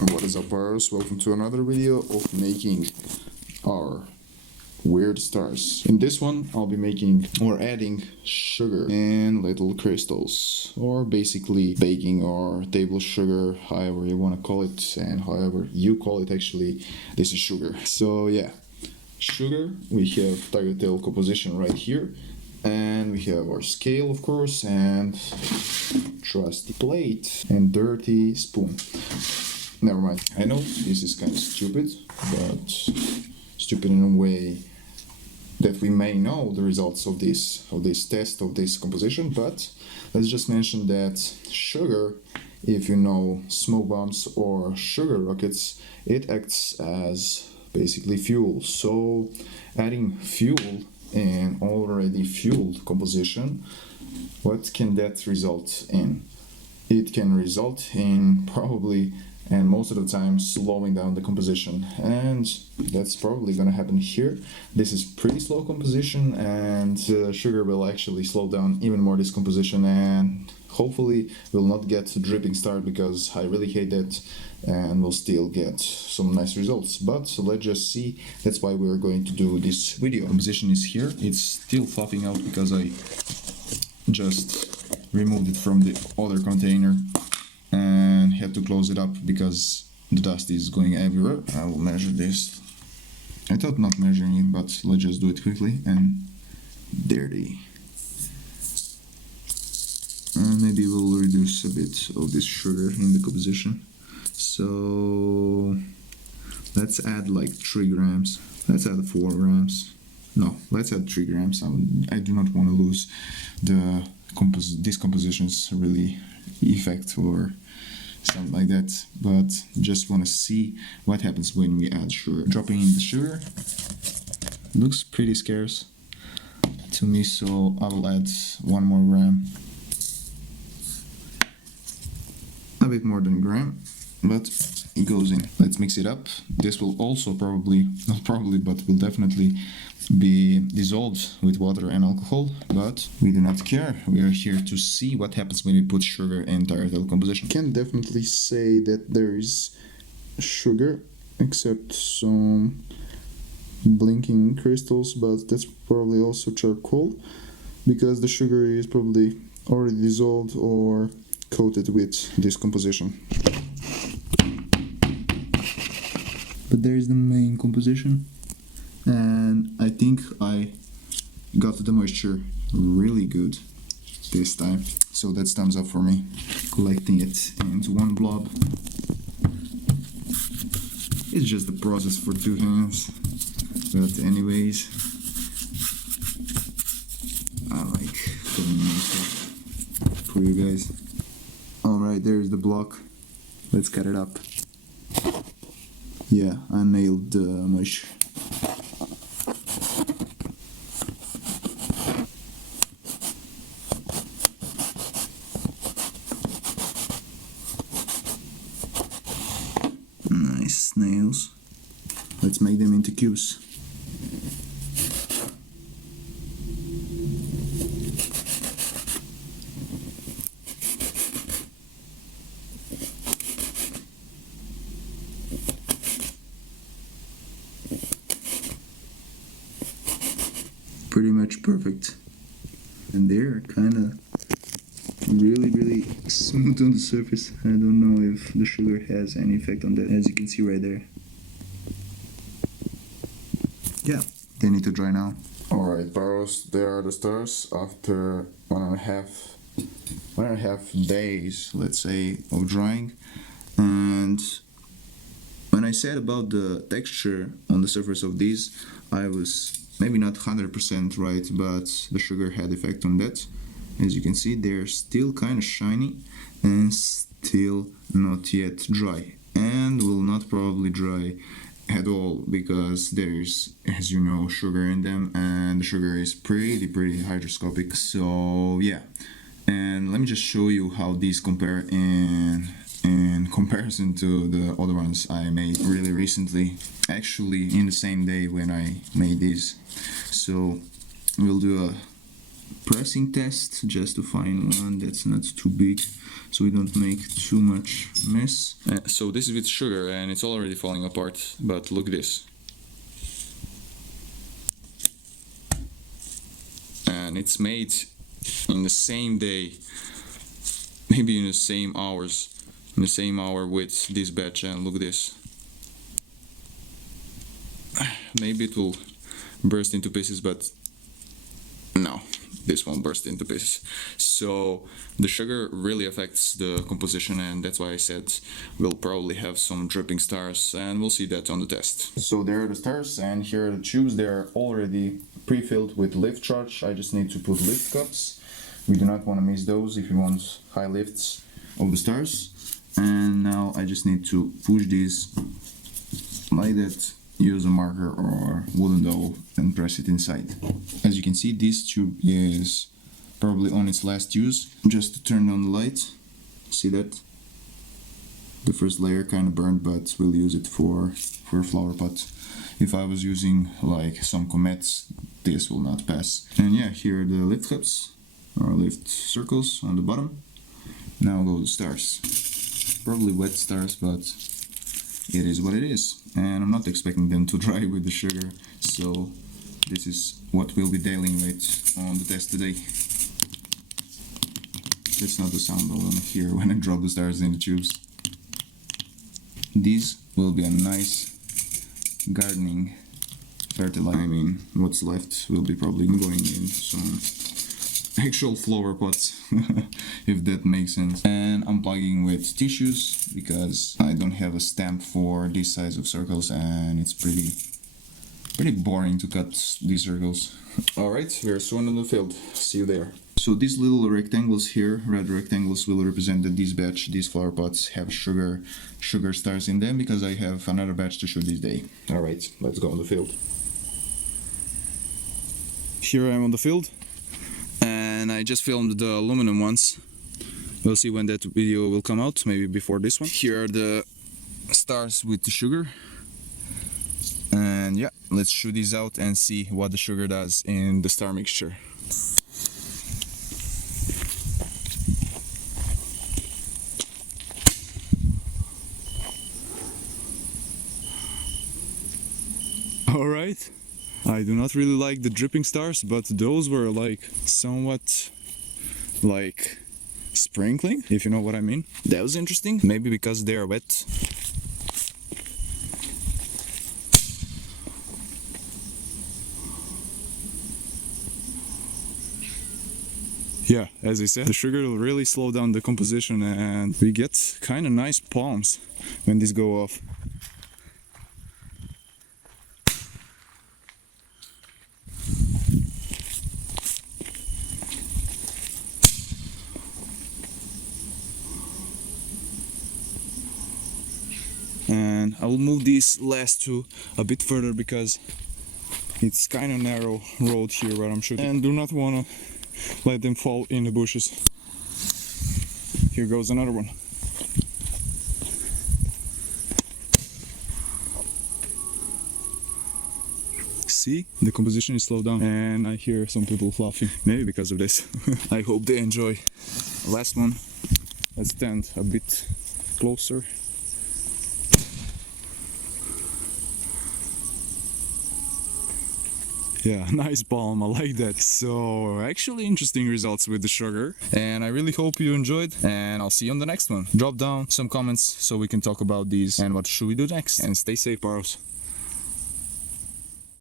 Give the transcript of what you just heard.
What is up, bros? Welcome to another video of making our weird stars. In this one I'll be making or adding sugar and little crystals, or basically baking or table sugar, however you want to call it, and however you call it. Actually, this is sugar. So yeah, sugar, we have tagliatelle composition right here, and we have our scale, of course, and trusty plate and dirty spoon. Never mind. I know this is kind of stupid, but stupid in a way that we may know the results of this test of this composition. But let's just mention that sugar, if you know smoke bombs or sugar rockets, it acts as basically fuel. So adding fuel in already fueled composition, what can that result in? It can result in probably, and most of the time, slowing down the composition, and that's probably gonna happen here. This is pretty slow composition, and sugar will actually slow down even more this composition, and hopefully will not get dripping start, because I really hate that, and we'll still get some nice results. But let's just see. That's why we're going to do this video. Composition is here. It's still fluffing out because I just removed it from the other container and had to close it up because the dust is going everywhere. I will measure this. I thought not measuring it, but let's just do it quickly. And dirty. And maybe we'll reduce a bit of this sugar in the composition. So let's add like 3 grams. Let's add 4 grams. No, let's add 3 grams. I do not want to lose the this composition's really effect or something like that, but just want to see what happens when we add sugar. Dropping in the sugar looks pretty scarce to me, so I will add 1 more gram, a bit more than a gram, but it goes in. Let's mix it up. This will also not probably, but will definitely be dissolved with water and alcohol, but we do not care. We are here to see what happens when we put sugar in tagliatelle composition. Can definitely say that there is sugar, except some blinking crystals, but that's probably also charcoal, because the sugar is probably already dissolved or coated with this composition. But there is the main composition, and I think I got the moisture really good this time, so that's thumbs up for me. Collecting it into one blob. It's just the process for 2 hands, but anyways, I like putting more stuff for you guys. Alright, there's the block. Let's cut it up. Yeah, I nailed the moisture. Nice nails. Let's make them into cubes. Pretty much perfect, and they're kind of really smooth on the surface. I don't know if the sugar has any effect on that, as you can see right there. Yeah, they need to dry now. Alright, bros, there are the stars after one and a half days, let's say, of drying. And when I said about the texture on the surface of these, I was maybe not 100% right, but the sugar had effect on that. As you can see, they're still kind of shiny and still not yet dry, and will not probably dry at all, because there's, as you know, sugar in them, and the sugar is pretty hygroscopic. So yeah, and let me just show you how these compare in comparison to the other ones I made really recently, actually in the same day when I made these. So we'll do a pressing test just to find one that's not too big so we don't make too much mess. So this is with sugar and it's already falling apart, but look at this. And it's made in the same day, maybe in the same hours, in the same hour with this batch, and look at this. Maybe it will burst into pieces, but no, this won't burst into pieces. So the sugar really affects the composition, and that's why I said we'll probably have some dripping stars, and we'll see that on the test. So there are the stars, and here are the tubes. They're already pre-filled with lift charge. I just need to put lift cups. We do not want to miss those if you want high lifts of the stars. And now I just need to push these like that. Use a marker or wooden dowel and press it inside. As you can see, this tube is probably on its last use. Just to turn on the light, see that? The first layer kind of burned, but we'll use it for a flower pot. If I was using like some comets, this will not pass. And yeah, here are the lift cups or lift circles on the bottom. Now go the stars. Probably wet stars, but it is what it is, and I'm not expecting them to dry with the sugar, so this is what we'll be dealing with on the test today. That's not the sound I want to hear when I drop the stars in the tubes. These will be a nice gardening fertilizer. I mean, what's left will be probably going in some actual flower pots, if that makes sense. And I'm plugging with tissues because I don't have a stamp for this size of circles, and it's pretty boring to cut these circles. Alright, we're soon in the field. See you there. So these little rectangles here, red rectangles, will represent that this batch, these flower pots, have sugar stars in them because I have another batch to shoot this day. Alright, let's go on the field. Here I am on the field. And I just filmed the aluminum ones. We'll see when that video will come out, maybe before this one. Here are the stars with the sugar. And yeah, let's shoot these out and see what the sugar does in the star mixture. Alright. I do not really like the dripping stars, but those were like somewhat like sprinkling, if you know what I mean. That was interesting, maybe because they are wet. Yeah, as I said, the sugar will really slow down the composition and we get kind of nice palms when these go off. And I will move these last two a bit further because it's kind of narrow road here where I'm shooting, and do not want to let them fall in the bushes. Here goes another one. See, the composition is slowed down and I hear some people laughing, maybe because of this. I hope they enjoy. Last one. Let's stand a bit closer. Yeah, nice palm, I like that. So, actually interesting results with the sugar. And I really hope you enjoyed, and I'll see you on the next one. Drop down some comments so we can talk about these and what should we do next. And stay safe, Paros.